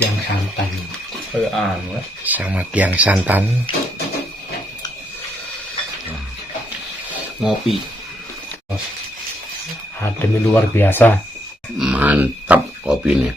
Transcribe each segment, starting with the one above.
Tiang santan. Sama tiang santan. Ngopi. Adem luar biasa. Mantap kopinya.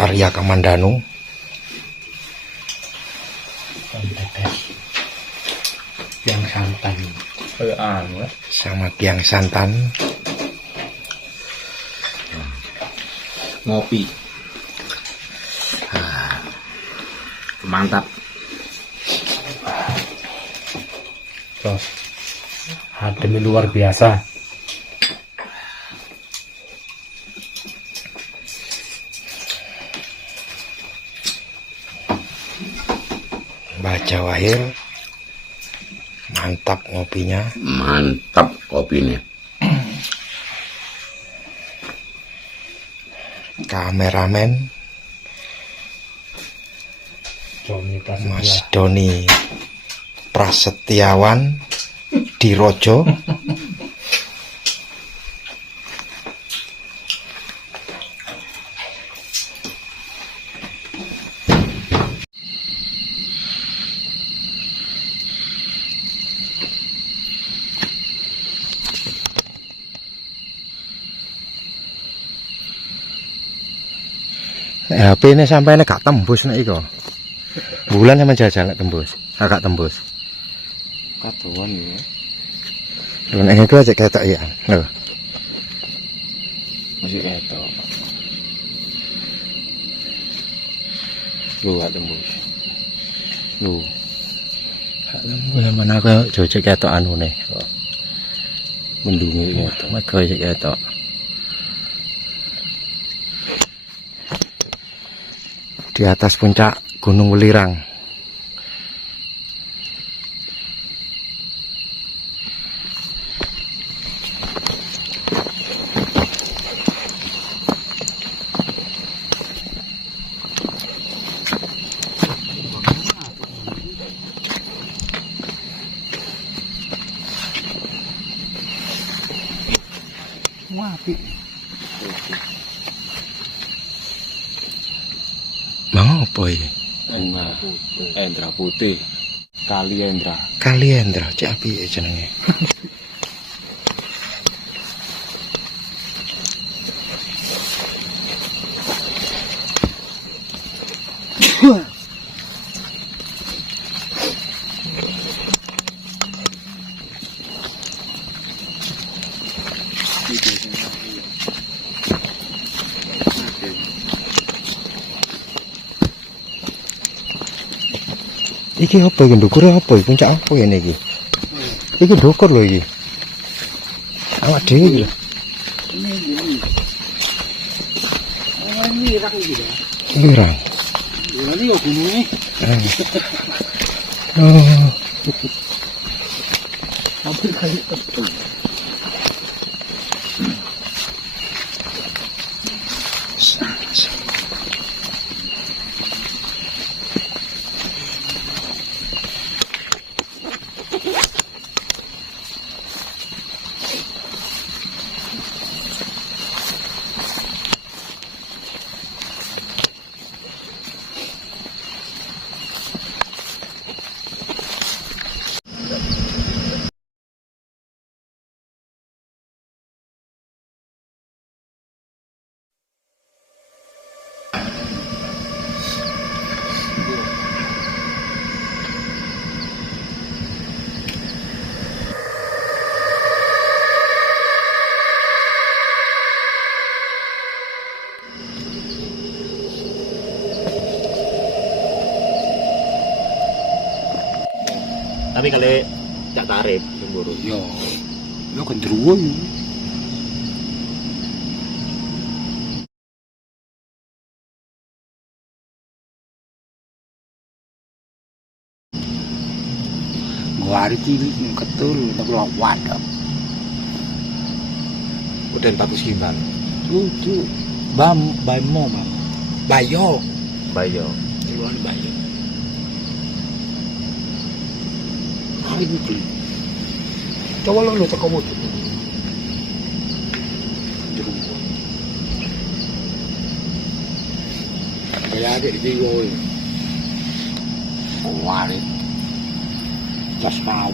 Arya Kamandanu. Tiang santan. Sama tiang santan. Ngopi. Mantap. Adem luar biasa. Baca Wahir. Mantap ngopinya. Mantap kopinya. Kameramen Mas Prasetya. Doni Prasetyawan di Rojo. HP ini sampai ini gak tembus nek iko. Bulan sama jajal nek tembus. Agak tembus. Katuan ya. Lho nek iku aja ketok ya. Lho. Masih ketok. Lu gak tembus. Lu. Gak tembus mana aku jojek ketok anune. Mendungi ketok. Mergo ketok. Di atas puncak Gunung Welirang. Wapi. Mau apa iki? Endra putih. Kali Endra. Kaliendra, cek apike jenenge. Iki apa iki ndukur apa iki puncak apa ini iki? Iki ndukur lho iki. Awak dhewe iki. Ini rak iki ya. Iki ora. Ini yo gununge. Oh, Hampir kali tetu. Tapi kalau cak tarif cemburu. Yo gendruwo yo. Gua hari cilik yang ketul tak lawan dah. Udah 400 gimana? Lucu. Bamo bang. Bayo. Bayo. Luar bayo. Hari ini. Coba lo tak kamu tu. Gendruwo. Kayak ada di Bigo. Warit. Tas tahu.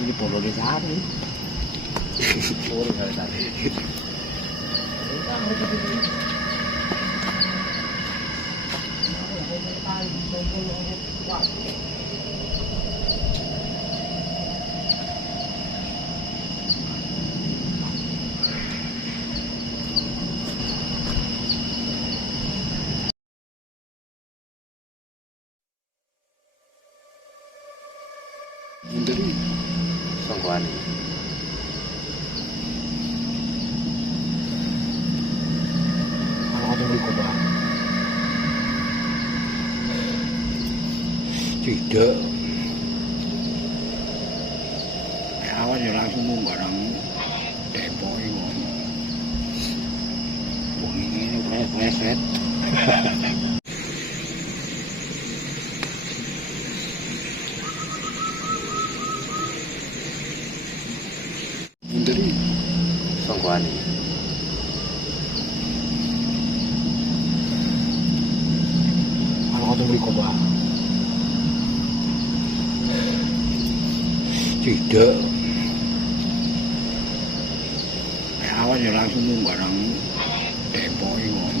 Ini polo di sana. Polo di sana. Dari Songkoan. ada beli kobar. Tidak. Awal ya langsung mau barang Depok ini. Wong ini pleset. Dari Songkoan. ada beli kobar. Tidak. Awal ya langsung mau barang Depok ini.